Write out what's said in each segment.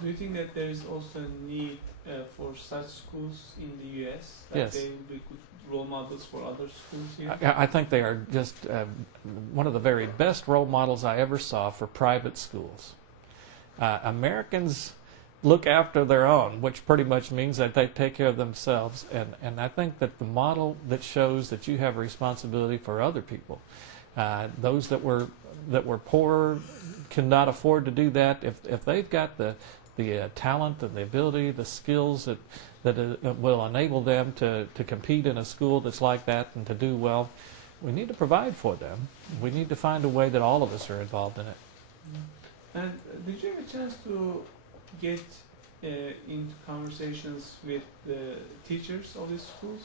Do you think that there is also a need for such schools in the U.S.? That Yes. they will be good role models for other schools here? I think they are just one of the very best role models I ever saw for private schools. Americans look after their own, which pretty much means that they take care of themselves. And I think that the model that shows that you have a responsibility for other people, those that were poor cannot afford to do that. If they've got the talent and the ability, the skills that will enable them to compete in a school that's like that and to do well, we need to provide for them. We need to find a way that all of us are involved in it. And did you have a chance to get into conversations with the teachers of these schools?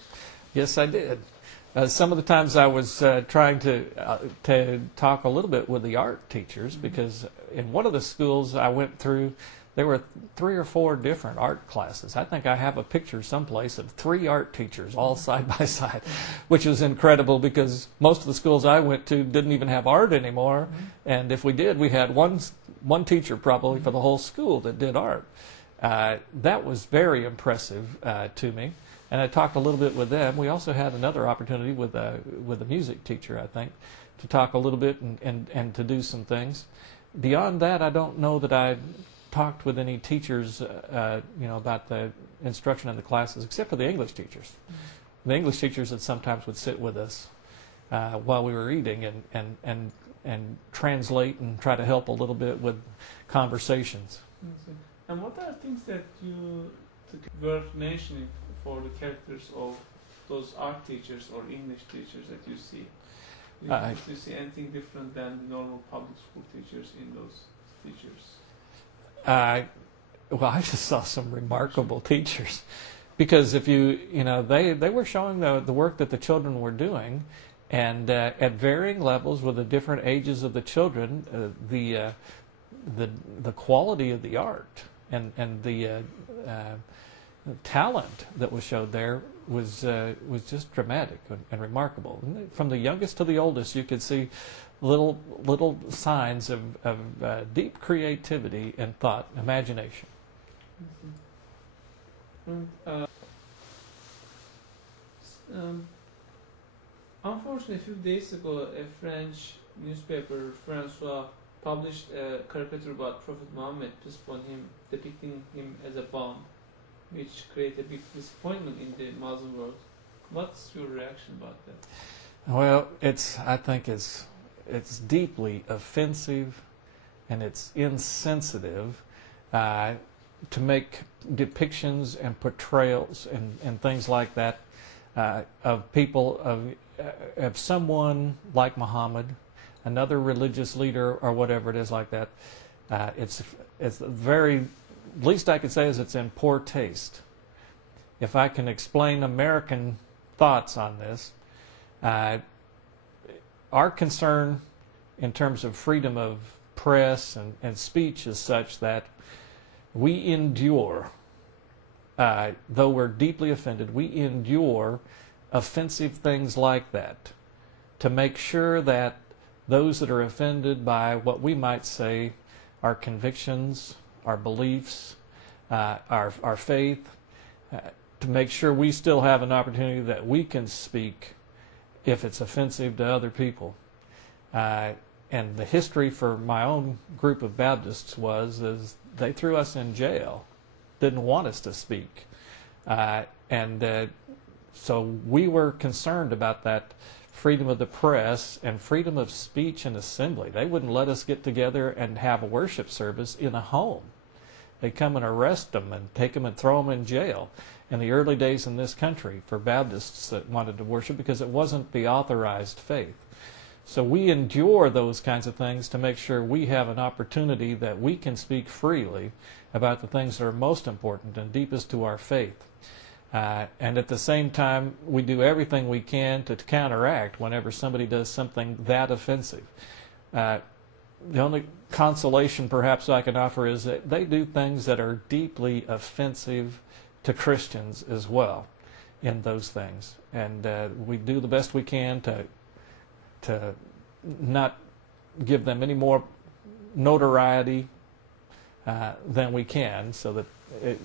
Yes, I did. Some of the times I was trying to talk a little bit with the art teachers, because in one of the schools I went through, there were 3 or 4 different art classes. I think I have a picture someplace of 3 art teachers all side by side, which was incredible because most of the schools I went to didn't even have art anymore. And if we did, we had one teacher probably for the whole school that did art. That was very impressive to me. And I talked a little bit with them. We also had another opportunity with a music teacher, I think, to talk a little bit and to do some things. Beyond that, I don't know that I talked with any teachers, about the instruction in the classes, except for the English teachers. The English teachers that sometimes would sit with us while we were eating and translate and try to help a little bit with conversations. And what are things that you were mentioning for the characters of those art teachers or English teachers that you see? Do you see anything different than normal public school teachers in those teachers? Well, I just saw some remarkable teachers, because if they were showing the work that the children were doing, and at varying levels with the different ages of the children, the quality of the art and the talent that was showed there was just dramatic and remarkable. From the youngest to the oldest, you could see little signs of deep creativity and thought, imagination. Unfortunately, a few days ago, a French newspaper, François, published a caricature about Prophet Muhammad, peace upon him, depicting him as a bomb, which created a big disappointment in the Muslim world. What's your reaction about that? Well, I think it's deeply offensive, and it's insensitive to make depictions and portrayals and things like that of people, of someone like Muhammad, another religious leader or whatever it is like that. It's the very least I could say is it's in poor taste. If I can explain American thoughts on this, our concern in terms of freedom of press and speech is such that we endure, though we're deeply offended, we endure offensive things like that to make sure that those that are offended by what we might say our convictions, our beliefs, our faith, to make sure we still have an opportunity that we can speak if it's offensive to other people. And the history for my own group of Baptists is they threw us in jail, didn't want us to speak. So we were concerned about that freedom of the press and freedom of speech and assembly. They wouldn't let us get together and have a worship service in a home. They'd come and arrest them and take them and throw them in jail in the early days in this country for Baptists that wanted to worship, because it wasn't the authorized faith. So we endure those kinds of things to make sure we have an opportunity that we can speak freely about the things that are most important and deepest to our faith. And at the same time, we do everything we can to counteract whenever somebody does something that offensive. The only consolation perhaps I can offer is that they do things that are deeply offensive to Christians as well in those things. And we do the best we can to not give them any more notoriety, than we can, so that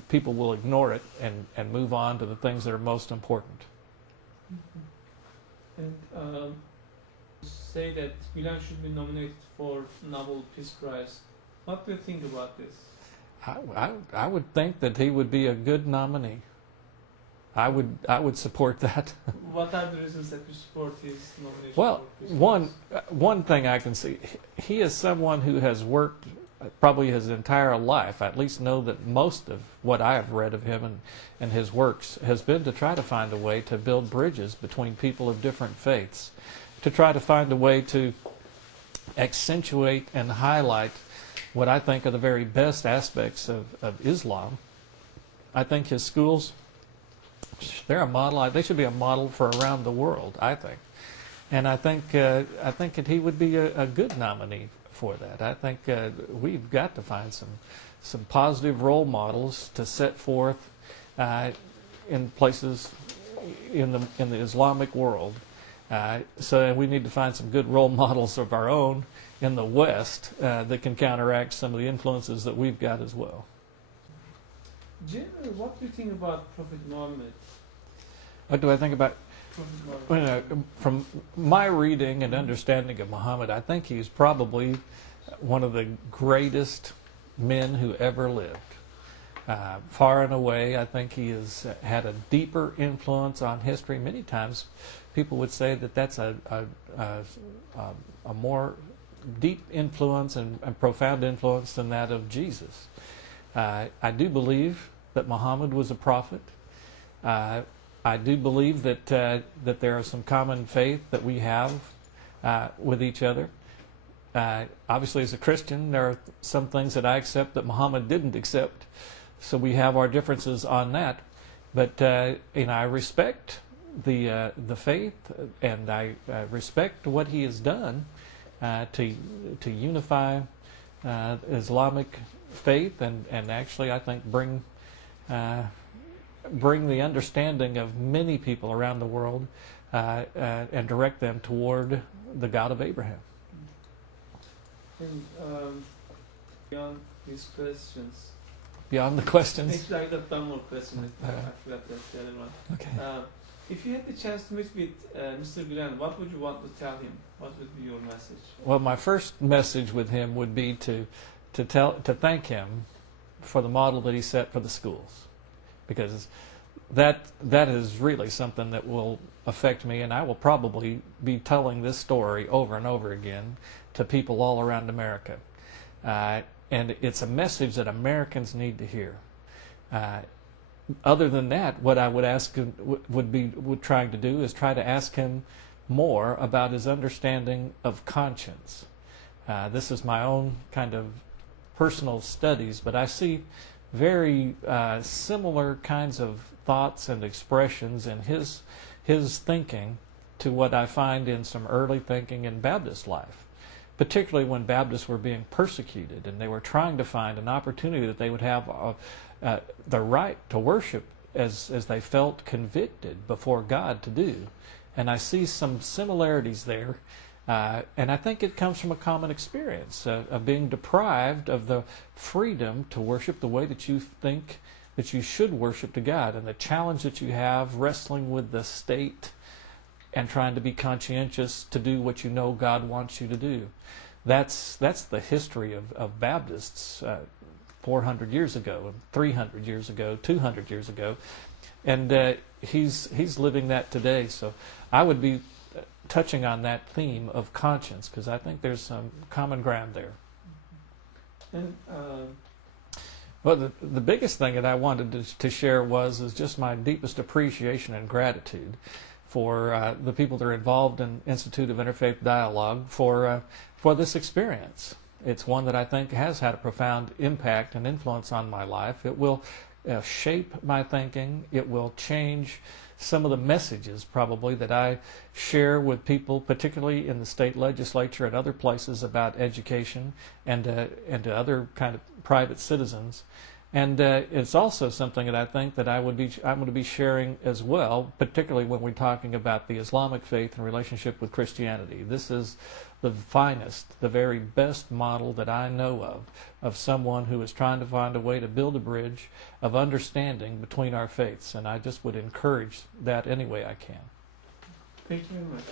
people will ignore it and move on to the things that are most important. And say that Gulen should be nominated for Nobel Peace Prize. What do you think about this? I would think that he would be a good nominee. I would support that. What are the reasons that you support his nomination? Well, for Peace Prize? one thing I can see, he is someone who has worked probably his entire life. I at least know that most of what I have read of him and his works has been to try to find a way to build bridges between people of different faiths, to try to find a way to accentuate and highlight what I think are the very best aspects of Islam. I think his schools, they're a model. They should be a model for around the world, I think. And I think that he would be a good nominee for that. I think we've got to find some positive role models to set forth in places in the Islamic world. So we need to find some good role models of our own in the West that can counteract some of the influences that we've got as well. Generally, what do you think about Prophet Muhammad? What do I think about? Muhammad? From my reading and understanding of Muhammad, I think he's probably one of the greatest men who ever lived. Far and away, I think he has had a deeper influence on history. Many times, people would say that that's a more deep influence and profound influence than that of Jesus. I do believe that Muhammad was a prophet. I do believe that there are some common faith that we have with each other. Obviously, as a Christian, there are some things that I accept that Muhammad didn't accept, so we have our differences on that. But I respect the faith, and I respect what he has done to unify Islamic faith, and actually, I think bring the understanding of many people around the world and direct them toward the God of Abraham. And beyond these questions. Beyond the questions? Actually, I got one more question. I forgot the other one. Okay. If you had the chance to meet with Mr. Gulen, what would you want to tell him? What would be your message? Well, my first message with him would be to thank him for the model that he set for the schools, because that is really something that will affect me, and I will probably be telling this story over and over again to people all around America. And it's a message that Americans need to hear. Other than that, what I would ask him, would trying to do is try to ask him more about his understanding of conscience. This is my own kind of personal studies, but I see very similar kinds of thoughts and expressions in his thinking to what I find in some early thinking in Baptist life, particularly when Baptists were being persecuted and they were trying to find an opportunity that they would have the right to worship as they felt convicted before God to do. And I see some similarities there. And I think it comes from a common experience of being deprived of the freedom to worship the way that you think that you should worship to God, and the challenge that you have wrestling with the state and trying to be conscientious to do what you know God wants you to do. That's the history of Baptists 400 years ago, and 300 years ago, 200 years ago, and he's living that today. So I would be touching on that theme of conscience, because I think there's some common ground there. And well, the biggest thing that I wanted to share is just my deepest appreciation and gratitude for the people that are involved in Institute of Interfaith Dialogue for this experience. It's one that I think has had a profound impact and influence on my life. It will shape my thinking. It will change some of the messages probably that I share with people, particularly in the state legislature and other places, about education and to other kind of private citizens. And it's also something that I think that I'm going to be sharing as well, particularly when we're talking about the Islamic faith in relationship with Christianity. This is the finest, the very best model that I know of someone who is trying to find a way to build a bridge of understanding between our faiths. And I just would encourage that any way I can. Thank you very much.